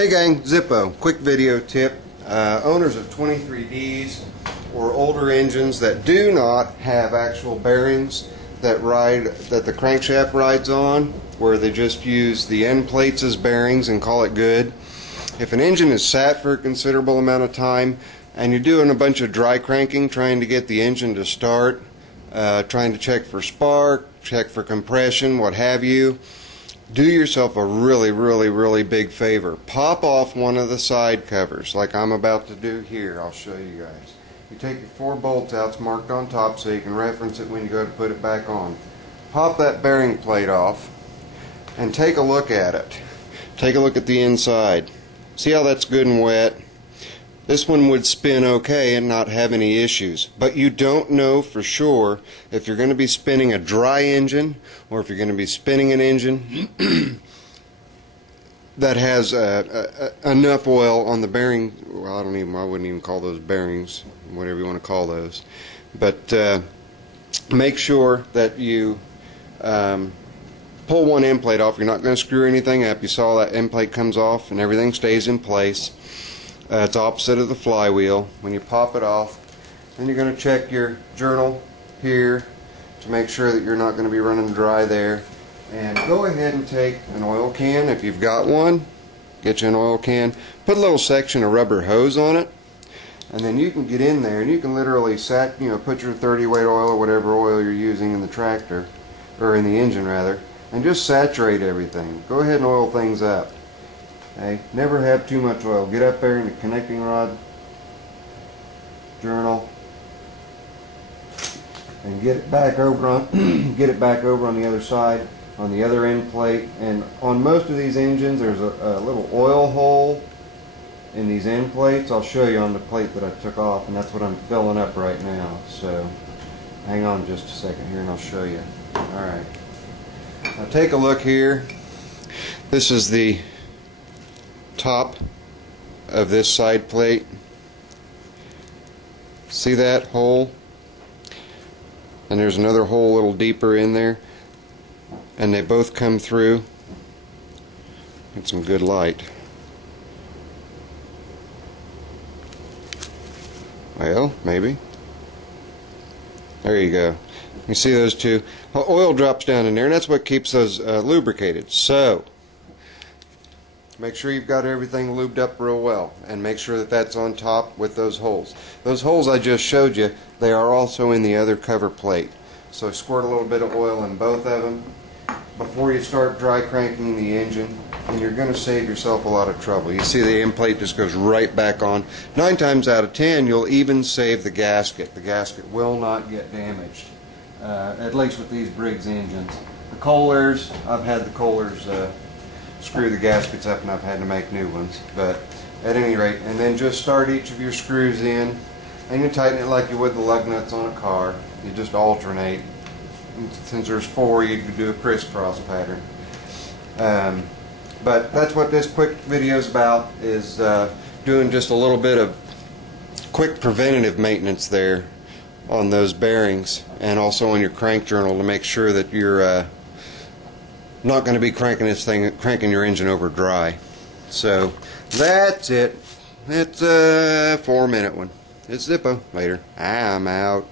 Hey gang, Zippo. Quick video tip. Owners of 23Ds or older engines that do not have actual bearings that the crankshaft rides on, where they just use the end plates as bearings and call it good. If an engine is sat for a considerable amount of time and you're doing a bunch of dry cranking trying to get the engine to start, trying to check for spark, check for compression, what have you, do yourself a really big favor. Pop off one of the side covers like I'm about to do here. I'll show you guys. You take your 4 bolts out, it's marked on top so you can reference it when you go to put it back on. Pop that bearing plate off and take a look at it. Take a look at the inside. See how that's good and wet? This one would spin okay and not have any issues, but you don't know for sure if you're going to be spinning a dry engine or if you're going to be spinning an engine that has enough oil on the bearing. Well, I wouldn't even call those bearings, whatever you want to call those, but make sure that you pull one end plate off. You're not going to screw anything up. You saw that end plate comes off and everything stays in place. It's opposite of the flywheel. When you pop it off, then you're going to check your journal here to make sure that you're not going to be running dry there. And go ahead and take an oil can if you've got one. Get you an oil can. Put a little section of rubber hose on it, and then you can get in there and you can literally put your 30 weight oil or whatever oil you're using in the tractor, or in the engine rather, and just saturate everything. Go ahead and oil things up. Okay? Never have too much oil. Get up there in the connecting rod journal and get it back over on the other side, on the other end plate. And on most of these engines there's a little oil hole in these end plates. I'll show you on the plate that I took off, and that's what I'm filling up right now. So hang on just a second here and I'll show you. Alright, now take a look here. This is the top of this side plate. See that hole? And there's another hole a little deeper in there, and they both come through. Get some good light. Well, maybe. There you go. You see those two? Oil drops down in there, and that's what keeps those lubricated. So make sure you've got everything lubed up real well, and make sure that that's on top with those holes. Those holes I just showed you, they are also in the other cover plate. So squirt a little bit of oil in both of them before you start dry cranking the engine, and you're going to save yourself a lot of trouble. You see the end plate just goes right back on. 9 times out of 10 you'll even save the gasket. The gasket will not get damaged, at least with these Briggs engines. The Kohlers, I've had the Kohlers screw the gaskets up and I've had to make new ones, but at any rate, and then just start each of your screws in, and you tighten it like you would the lug nuts on a car. You just alternate. Since there's 4, you could do a crisscross pattern. But that's what this quick video is about, is doing just a little bit of quick preventative maintenance there on those bearings, and also on your crank journal, to make sure that you're not going to be cranking your engine over dry. So that's it. It's a 4-minute one. It's Zippo. Later. I'm out.